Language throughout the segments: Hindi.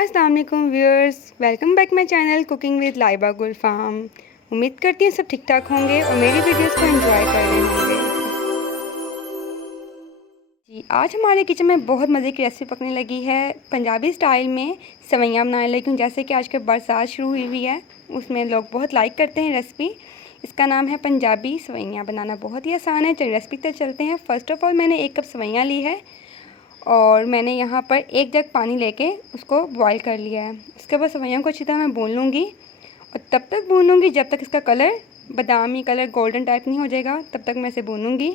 अस्सलाम वालेकुम viewers, welcome back my channel cooking with Laiba Gulfam. उम्मीद करती हूँ सब ठीक ठाक होंगे और मेरी वीडियोस को एंजॉय कर रहे होंगे। जी, आज हमारे किचन में बहुत मज़े की रेसिपी पकने लगी है। पंजाबी स्टाइल में सेवइयाँ बनाने लगी हूँ। जैसे कि आजकल बरसात शुरू हुई है, उसमें लोग बहुत लाइक करते हैं रेसिपी। इसका नाम है पंजाबी सेवइयाँ। बनाना बहुत ही आसान है। चलिए रेसिपी तक चलते हैं। फ़र्स्ट ऑफ़ ऑल मैंने 1 कप सेवइयाँ ली है और मैंने यहाँ पर 1 जग पानी लेके उसको बॉईल कर लिया है। उसके बाद सेवइयों को अच्छी तरह मैं भून लूँगी और तब तक भूनूँगी जब तक इसका कलर बादामी कलर गोल्डन टाइप नहीं हो जाएगा, तब तक मैं इसे भूनूँगी।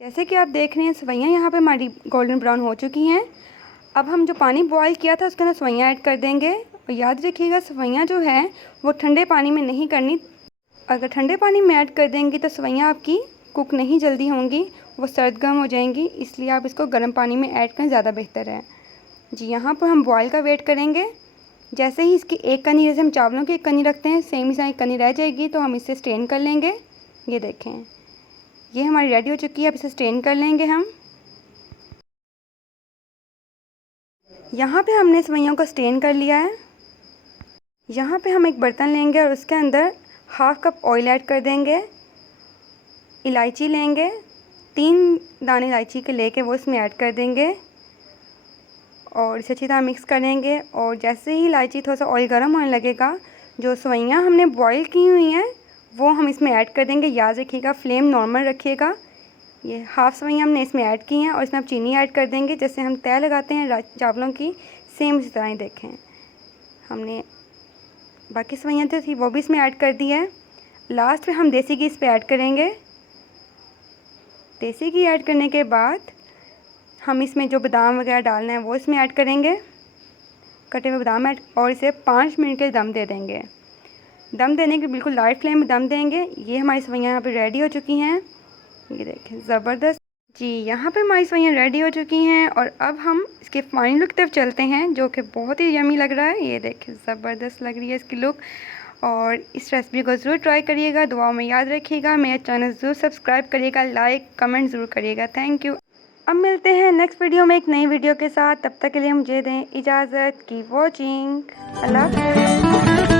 जैसे कि आप देख रहे हैं सेवइयाँ यहाँ पे हमारी गोल्डन ब्राउन हो चुकी हैं। अब हम जो पानी बॉईल किया था उसके अंदर सेवइयाँ ऐड कर देंगे और याद रखिएगा सेवइयाँ जो है वो ठंडे पानी में नहीं करनी। अगर ठंडे पानी में ऐड कर देंगी तो सेवइयाँ आपकी कुक नहीं जल्दी होंगी, वो सर्द-गर्म हो जाएंगी। इसलिए आप इसको गर्म पानी में ऐड करें, ज़्यादा बेहतर है। जी, यहाँ पर हम बॉयल का वेट करेंगे। जैसे ही इसकी एक कनी, जैसे हम चावलों की एक कनी रखते हैं, सेम ही एक कनी रह जाएगी तो हम इसे स्ट्रेन कर लेंगे। ये देखें, ये हमारी रेडी हो चुकी है। अब इसे स्ट्रेन कर लेंगे हम। यहाँ पे हमने सेवइयों को स्ट्रेन कर लिया है। यहाँ पे हम एक बर्तन लेंगे और उसके अंदर 1/2 कप ऑयल ऐड कर देंगे। इलायची लेंगे, 3 दाने इलायची के लेके वो इसमें ऐड कर देंगे और इसे अच्छी तरह मिक्स करेंगे। और जैसे ही इलायची थोड़ा सा ऑयल गर्म होने लगेगा, जो सेवइयाँ हमने बॉईल की हुई हैं वो हम इसमें ऐड कर देंगे। याद रखिएगा फ्लेम नॉर्मल रखिएगा। ये हाफ़ सेवइयाँ हमने इसमें ऐड की हैं और इसमें अब चीनी ऐड कर देंगे। जैसे हम तय लगाते हैं चावलों की, सेम इसी तरह ही देखें। हमने बाकी सेवइयाँ थी वो भी इसमें ऐड कर दी है। लास्ट में हम देसी घी इस पर ऐड करेंगे। देसी घी ऐड करने के बाद हम इसमें जो बादाम वगैरह डालना है वो इसमें ऐड करेंगे, कटे हुए बादाम ऐड, और इसे 5 मिनट के दम दे देंगे। दम देने के बिल्कुल लाइट फ्लेम में दम देंगे। ये हमारी सेवइयाँ यहाँ पे रेडी हो चुकी हैं। ये देखें, ज़बरदस्त। जी, यहाँ पे हमारी सेवइयाँ रेडी हो चुकी हैं और अब हम इसके फाइनल लुक की तरफ चलते हैं, जो कि बहुत ही यमी लग रहा है। ये देखें, ज़बरदस्त लग रही है इसकी लुक। और इस रेसिपी को ज़रूर ट्राई करिएगा, दुआओं में याद रखिएगा। मेरा चैनल ज़रूर सब्सक्राइब करिएगा, लाइक कमेंट ज़रूर करिएगा। Thank you. अब मिलते हैं नेक्स्ट वीडियो में एक नई वीडियो के साथ। तब तक के लिए मुझे दें इजाज़त। Keep watching. अल्लाह हाफ़िज़।